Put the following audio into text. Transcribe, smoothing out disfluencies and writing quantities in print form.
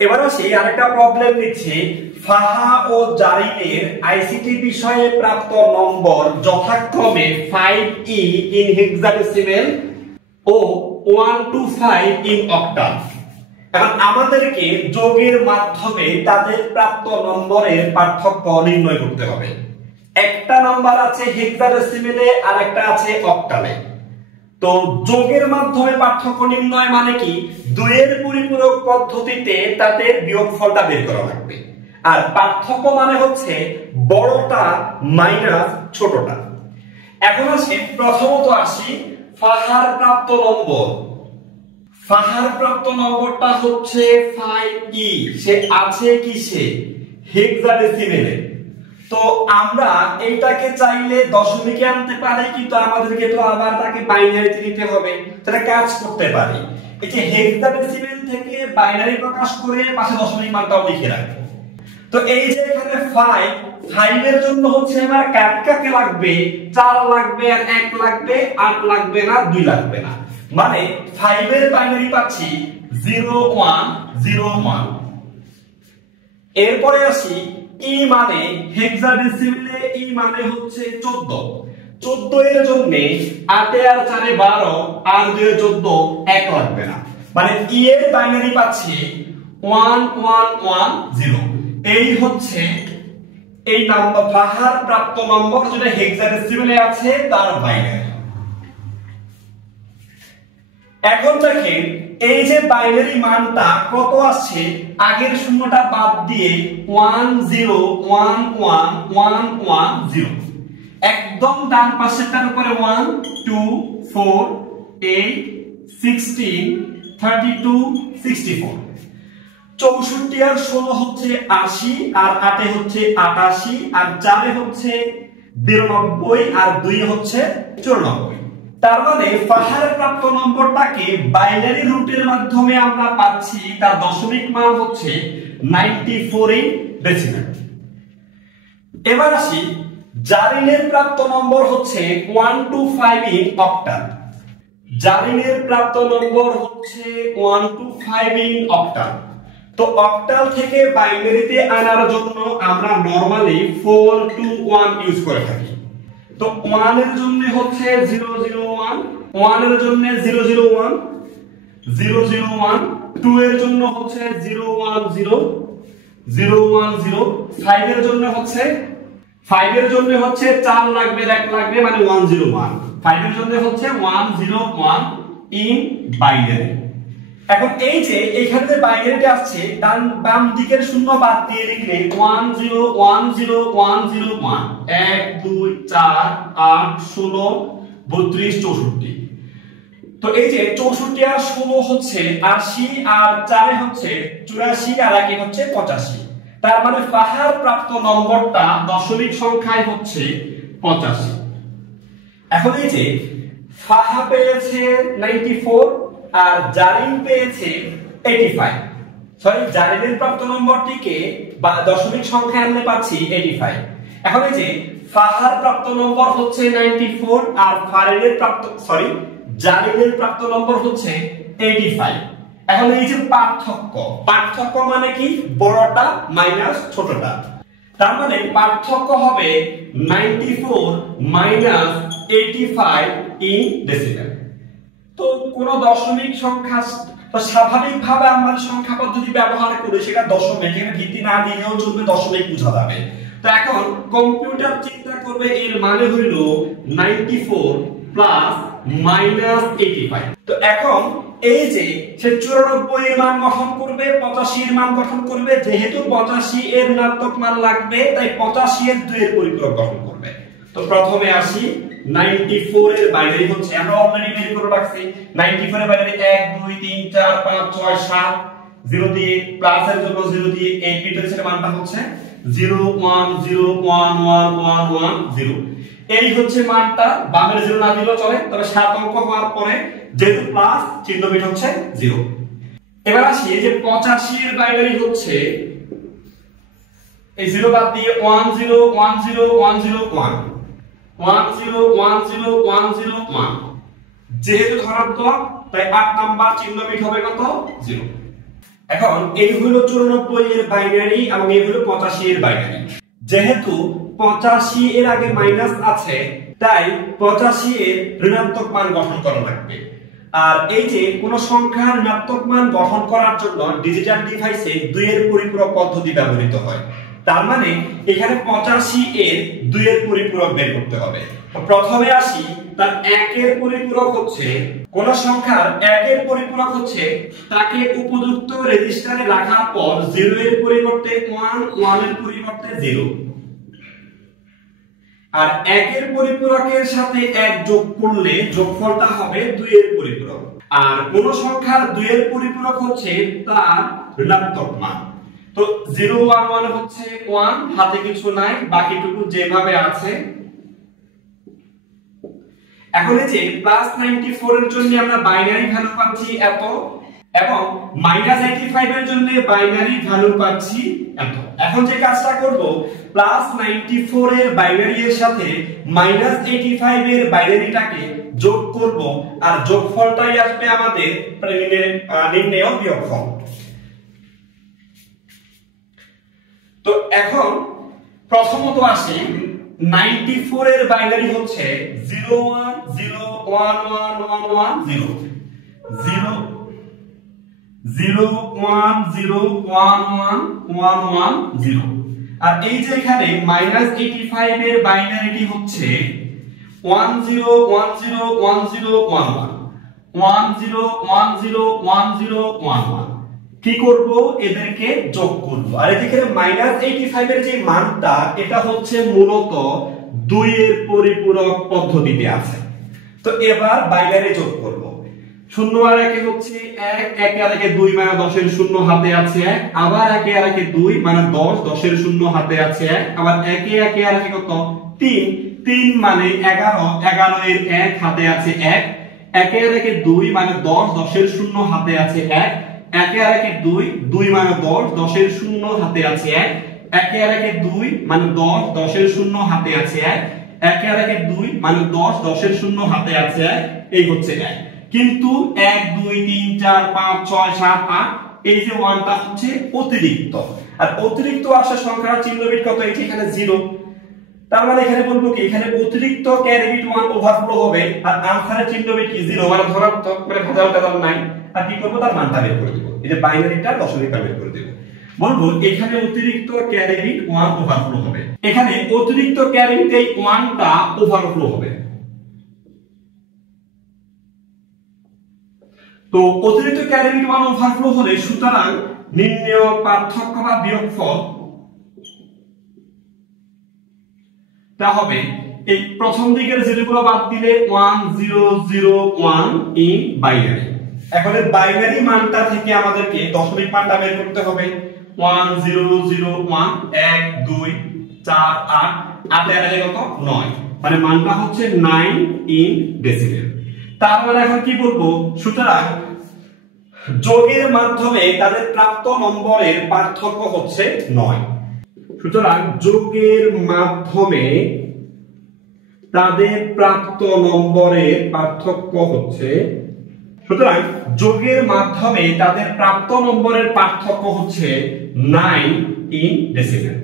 এবার আসি আরেকটা প্রবলেম নিচ্ছি। ফাহা ও জারিনের আইসিটি বিষয়ে প্রাপ্ত নম্বর যথাক্রমে 5E ইন হেক্সাডেসিমেল ও 125 ইন অক্টাল। এখন আমাদেরকে যোগের মাধ্যমে তাদের প্রাপ্ত নম্বরের পার্থক্য নির্ণয় করতে হবে। একটা নাম্বার আছে হেক্সাডেসিমেলে আর একটা আছে অক্টালে। তো যোগের মাধ্যমে পার্থক্য নির্ণয় মানে কি, দুইয়ের পরিপূরক পদ্ধতিতে তাদের বিয়োগফলটা বের করা লাগবে। আর পার্থক্য মানে হচ্ছে বড়টা মাইনাস ছোটটা। এখন আসি প্রথমত আসি ফাহার প্রাপ্ত নম্বর। ফাহার প্রাপ্ত নম্বরটা হচ্ছে 5E। সে আছে কিসে? হেক্সাডেসিমেলে। তো আমরা এইটাকে চাইলে দশমিকে আনতে পারি, কিন্তু আমাদেরকে তো আবার তাকে বাইনারিতে নিতে হবে। সেটা কাজ করতে পারি, এই যে হেক্সাডেসিমেল থেকে বাইনারি প্রকাশ করে পাশে দশমিক মানটাও লিখে রাখবো। তো এই যে এখানে 5 এর জন্য হচ্ছে আমার কাকে লাগবে, 4 লাগবে আর 1 লাগবে, 8 লাগবে না, 2 লাগবে না। মানে 5 এর বাইনারি পাচ্ছি 0 1 0 1। এরপরে আসি ই মানে হেক্সাডেসিমেলে ই মানে হচ্ছে 14। 14 এর জন্য 8 আর 4 12 আর 2 14, 1 লাগবে না। মানে ই এর বাইনারি পাচ্ছি 1 1 1 0। এই হচ্ছে এই নাম্বার ফাহার প্রাপ্ত নম্বর যেটা হেক্সাডেসিমেলে আছে তার বাইনারি। এখন দেখেন এই যে বাইনারি মানটা কত আসছে, আগের শূন্যটা বাদ দিয়ে 1 0 1 1 1 1 0। একদম ডান পাশেরটার উপরে 1 2 4 8 16 32 64। 64 আর 16 হচ্ছে 80, আর 8 হচ্ছে 88, আর 4 হচ্ছে 92, আর 2 হচ্ছে 94। তার মানে ফাহারের প্রাপ্ত নম্বরটাকে বাইনারি রুটের মাধ্যমে আমরা পাচ্ছি তার দশমিক মান হচ্ছে 94 ইন ডেসিমেল। এবার আসি জারিনের প্রাপ্ত নম্বর হচ্ছে 125 ইন অক্টাল। জারিনের প্রাপ্ত নম্বর হচ্ছে 125 ইন অক্টাল। তো অক্টাল থেকে বাইনারিতে আনার জন্য আমরা নরমালি 4 to 1 ইউজ করে থাকি। তো 1 এর জন্য হচ্ছে 001, 1 এর জন্য 001 001, 2 এর জন্য হচ্ছে 010 010, 5 এর জন্য হচ্ছে 4 লাগবে 1 লাগবে, মানে 101। 5 এর জন্য হচ্ছে 101 ইন বাইনারি। এখন এই যে এখানে যে বাইনারিটা আসছে বাম দিকের শূন্য বাদ দিয়ে লিখলে 1010101 1 2 4 8 16 32 64। তো এই যে 64 আর 16 হচ্ছে 80, আর 4 হচ্ছে 84, আর 1 হচ্ছে 85। তার মানে ফাহার প্রাপ্ত নম্বরটা দশমিক সংখ্যায় হচ্ছে 85। এখন এই যে ফাহা পেয়েছে 94 আর জারিন পেয়েছে 85। সরি, জারিনের প্রাপ্ত নম্বরটিকে দশমিক সংখ্যায় আনলে পাচ্ছি 85। এখন এই যে ফাহার প্রাপ্ত নম্বর হচ্ছে 94 আর জারিনের প্রাপ্ত নম্বর হচ্ছে 85। এখন এই যে পার্থক্য মানে কি, বড়টা মাইনাস ছোটটা। তার মানে পার্থক্য হবে 94 মাইনাস 85 ইন ডেসিমেল। তো কোন দশমিক সংখ্যা তো স্বাভাবিকভাবে আমরা সংখ্যা পদ্ধতি ব্যবহার করি, সেটা দশমিক, এখানে ভিত্তি না দিলেও চলবে, দশমিক বোঝা যাবে। তো এখন কম্পিউটার চিন্তা করবে এর মানে হইল 94 প্লাস মাইনাস 85। তো এখন এই যে সে 94 এর মান গঠন করবে, 85 এর মান গঠন করবে। যেহেতু 85 এর ঋণাত্মক মান লাগবে, তাই 85 এর 2 এর পরিপূরক গঠন করবে। তো প্রথমে আসি 94 এর বাইনারি হচ্ছে, আমরা অলরেডি বের করে রাখছি। 94 এর বাইনারি 1 2 3 4 5 6 7, 0 দিয়ে প্লাস এর জন্য 0 দিয়ে এই বিটের মানটা হচ্ছে 0 1 0 1 1 1 1 0। এই হচ্ছে মানটা, বামের 0 না দিলেও চলে, তবে 7 অঙ্ক হওয়ার পরে যেহেতু প্লাস চিহ্ন বিট হচ্ছে 0। এবার আসি এই যে 85 এর বাইনারি হচ্ছে এই 0 বাদ দিয়ে 1 0 1 0 1 0 1 1 0 1 0 1 0 1। যেহেতু ধনাত্মক তাই 8 নাম্বার চিহ্ন বিট হবে কত? 0। এখন এই হলো 94 এর বাইনারি এবং এই হলো 85 এর বাইনারি। যেহেতু 85 এর আগে মাইনাস আছে তাই 85 এর ঋণাত্মক মান গঠন করা লাগবে। আর এই যে কোন সংখ্যার ঋণাত্মক মান গঠন করার জন্য ডিজিটাল ডিভাইসে 2 এর পরিপূরক পদ্ধতি ব্যবহৃত হয়। তার মানে এখানে 85 এর 2 এর পরিপূরক বের করতে হবে। প্রথমে আসি, তার 1 এর পরিপূরক হচ্ছে, কোন সংখ্যার 1 এর পরিপূরক হচ্ছে তাকে উপযুক্ত রেজিস্টারে রাখার পর 0 এর পরিবর্তে 1, 1 এর পরিবর্তে 0। আর 1 এর পরিপূরকের সাথে 1 যোগ করলে যোগফলটা হবে 2 এর পরিপূরক। আর কোন সংখ্যার 2 এর পরিপূরক হচ্ছে তার ঋণাত্মক মান। তো 0, 1, 1 হচ্ছে 1, হাতে কিছু নাই, বাকিটুকু যেভাবে আছে। এখন এই যে +94 এর জন্য আমরা বাইনারি ভ্যালু পাচ্ছি এত, এবং -85 এর জন্য বাইনারি ভ্যালু পাচ্ছি এত। এখন যে কাজটা করব, +94 এর বাইনারি এর সাথে -85 এর বাইনারিটাকে যোগ করব, আর যোগফলটাই আসবে আমাদের নির্ণেয় বিয়োগফল। তো এখন প্রথমত আসি, 94 এর বাইনারি হচ্ছে 01 0 1 1 1 1 0 0 0 1 0 1 1 1 1 0। আর এই যে এখানে -85 এর বাইনারিটি হচ্ছে 1 0 1 0 1 0 1 1 1 0 1 0 1 0 1 1। কি করব, এদেরকে যোগ করব। আর এদিকে -85 এর যে মানটা, এটা হচ্ছে মূলত 2 এর পরিপূরক পদ্ধতিতে আছে। তো এবার বাইনারি যোগ করব। 0 আর 1 হচ্ছে 1, 1 আর 1 2 মানে 10 এর 0 হাতে আছে 1, আবার 1 আর 1 2 মানে 10, 10 এর 0 হাতে আছে 1, আবার 1 আর 1 কত 3, 3 মানে 11, 11 এর 1 হাতে আছে 1, 1 আর 1 2 মানে 10, 10 এর 0 হাতে আছে 1, 1 আর 1 2, 2 মানে 10, 10 এর 0 হাতে আছে 1, 1 আর 1 2 মানে 10, 10 এর 0 হাতে আছে 1, 1 আর 1 2 মানে 10, 10 এর 0 হাতে আছে 1, এই হচ্ছে 1। কিন্তু 1 2 3 4 5 6 7 8 এই যে 1টা হচ্ছে অতিরিক্ত। আর অতিরিক্ত আসা সংখ্যার চিহ্ন বিট কত, এই যে এখানে 0। তার মানে এখানে বলবো কি, এখানে অতিরিক্ত ক্যারি বিট 1 ওভারফ্লো হবে, আর আনসারের চিহ্ন বিট কি 0, মানে ধনাত্মক, মানে ভেজালটা নাই। আর কি করব, তার মানটা বের করে দেব, এই যে বাইনারিটা দশমিকটা বের করে দেব। বলবো এখানে অতিরিক্ত ক্যারি বিট 1 ওভারফ্লো হবে, এখানে অতিরিক্ত ক্যারি বিট এই 1টা ওভারফ্লো হবে। তো অতিরিক্ত ক্যারি বিট 1 ওভারফ্লো হলে সুতরাং নির্ণেয় পার্থক্য বা বিয়োগফল তা হবে এই প্রথম দিকের যেগুলো বাদ দিলে 1 0 0 1 ইন বাইনারি। এখন এই বাইনারি মানটা থেকে আমাদেরকে দশমিক মানটা বের করতে হবে। 1 0 0 1 1 2 4 8 8 এর কত 9, মানে মানটা হচ্ছে 9 ইন ডেসিমেল। তার মানে এখন কি বলবো, সুতরাং যোগের মাধ্যমে তাদের প্রাপ্ত নম্বরের পার্থক্য হচ্ছে 9। সুতরাং যোগের মাধ্যমে তাদের প্রাপ্ত নম্বরের পার্থক্য হচ্ছে, সুতরাং যোগের মাধ্যমে তাদের প্রাপ্ত নম্বরের পার্থক্য হচ্ছে 9 ইন ডেসিমেল।